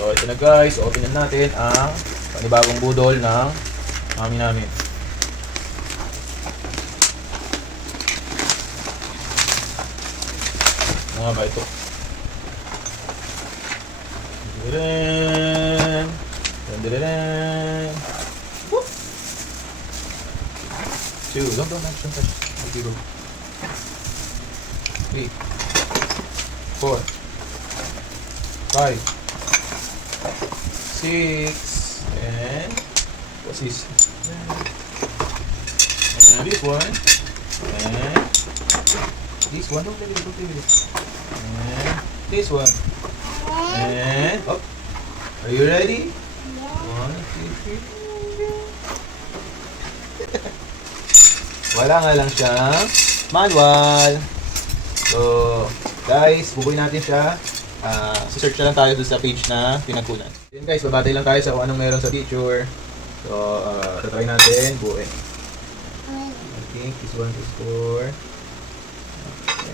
So ito na guys, open na natin ang panibagong budol ng mami namin. Ano ba ito? Dun-dun-dun. Dun-dun-dun. Woo! 2, don't touch. 3, 4, 5, 6, and what's this? And this one, and this one. Don't play with it. And this one, and oh, are you ready? 1, 2, 3. Wala nga lang siyang manual. So, guys, bubuin natin siya. Search na lang tayo doon sa page na pinagkunan. Yun guys, babatay lang tayo sa kung anong meron sa picture. So, try natin buuin. I think this one is for... Okay.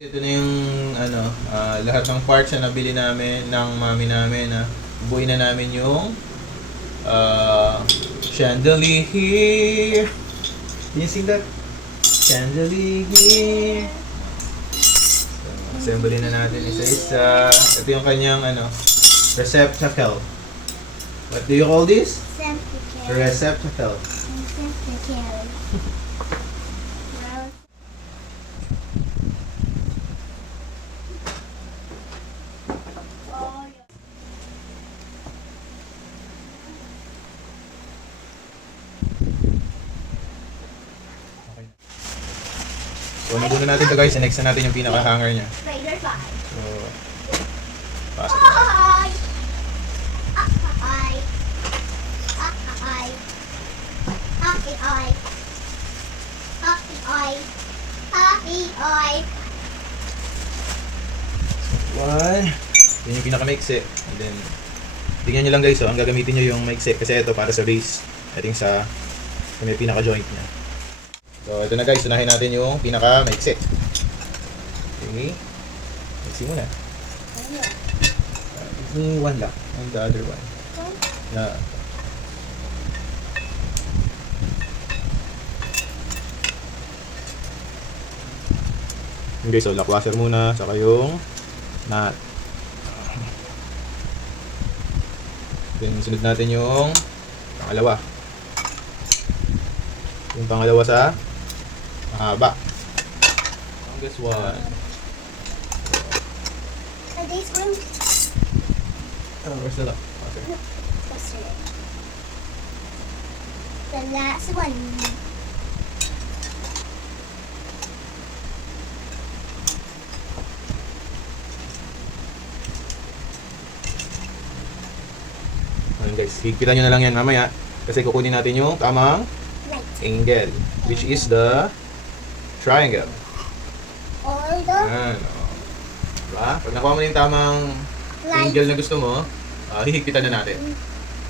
Ito na yung lahat ng parts na nabili namin ng mami namin. Buuin na namin yung chandelier. Can you sing that? Chandelier. So, assembly na natin isa-isa. Ito yung kanyang receptacle. What do you call this? Receptacle. So, nabuna natin ito guys. Next na natin yung pinaka-hanger niya. So, pasok. One. Yan yung pinaka-maiksi. And then, tingnan nyo lang guys, ang gagamitin nyo yung maiksi. Kasi ito para sa base. Ito yung sa may pinaka-joint niya. So, ito na guys, unahin natin yung pinaka-maiksi. Okay. Maiksi muna. One lang. And the other one. Yeah. Okay, so lockwasher muna, saka yung nut. Then, sunod natin yung pangalawa. Yung pangalawa sa mahaba. Longest one. This one? Where's the lockwasher? The last one. Ayan guys, higpitan nyo na lang yan mamaya. Kasi kukunin natin yung tamang angle, which is the triangle. Ayan. Diba? Pag nakuha mo yung tamang angle na gusto mo, hihigpitan na natin.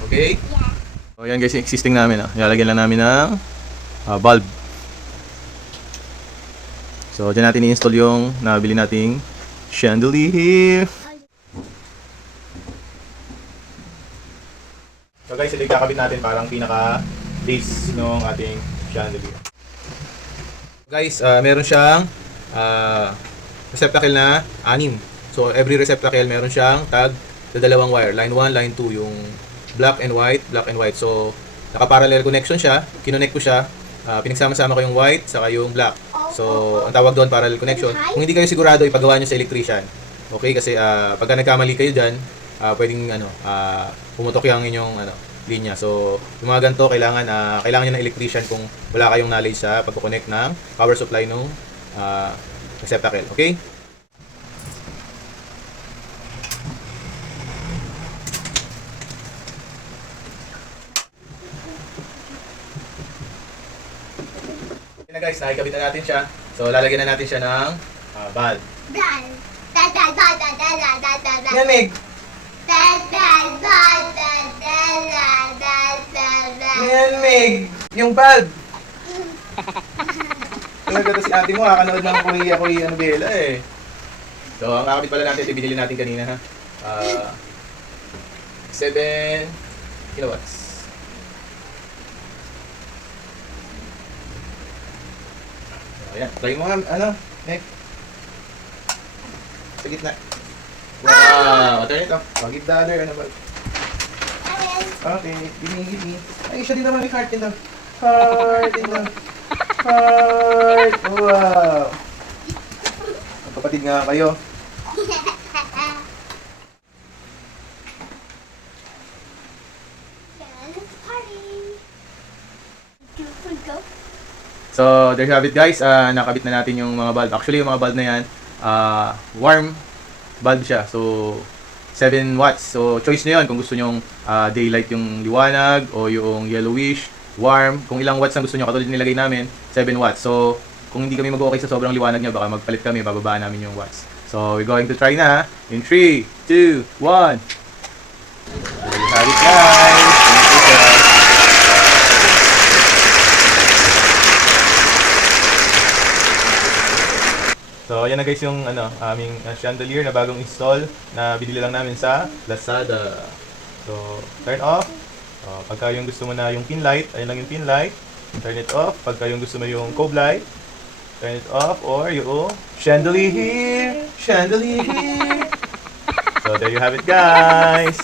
Okay? Yeah. So yan guys, yung existing namin. Ilalagyan lang namin ng bulb. So dyan natin i-install yung nabili nating chandelier. So guys, ito yung kakabit natin parang pinaka-base ng ating chandelier. Guys, meron siyang receptacle na 6. So every receptacle meron siyang tag na dalawang wire. Line 1, line 2. Yung black and white. So naka-parallel connection siya. Kinonect ko siya. Pinagsama-sama ko yung white saka yung black. So ang tawag doon parallel connection. Kung hindi kayo sigurado, ipagawa nyo sa electrician. Okay? Kasi pagka nagkamali kayo dyan, pwedeng pumutok yung inyong linya. So, yung mga ganito, kailangan nyo ng electrician kung wala kayong knowledge sa pagko-connect ng power supply ng receptacle. Okay? Okay na guys, nakikabit na natin siya. So, lalagyan na natin siya ng bulb. Lamig! Lamig! Yung bulb! talaga to si ate mo, kakanood ng Korea novela eh. So, ang kakabit pala natin, ito binili natin kanina ha. 7 kilowatts. Ayan, try mo nga, Nick. Sa gitna. Wow, turn it off. Give the other, ba? Ayan. Okay, give me. Ay, siya din naman may heart din daw. Heart din daw. Heart! Wow! Magkapatid nga kayo. Let's party. Go. So, there you have it guys. Nakabit na natin yung mga bulb. Actually, yung mga bulb na yan, warm bulb siya. So, 7 watts. So, choice nyo yun kung gusto nyo daylight yung liwanag o yung yellowish, warm. Kung ilang watts ang gusto nyo, katulad nilagay namin, 7 watts. So, kung hindi kami mag-okay sa sobrang liwanag nyo, baka magpalit kami, bababaan namin yung watts. So, we're going to try na. In 3, 2, 1. There you have it guys. Thank you, guys. So, ayan na guys yung aming chandelier na bagong install na binili lang namin sa Lazada. So, turn off. Pagka yung gusto mo na yung pin light, ayun lang yung pin light. Turn it off. Pagka yung gusto mo yung cove light, turn it off. Or yung chandelier. Chandelier. So, there you have it guys.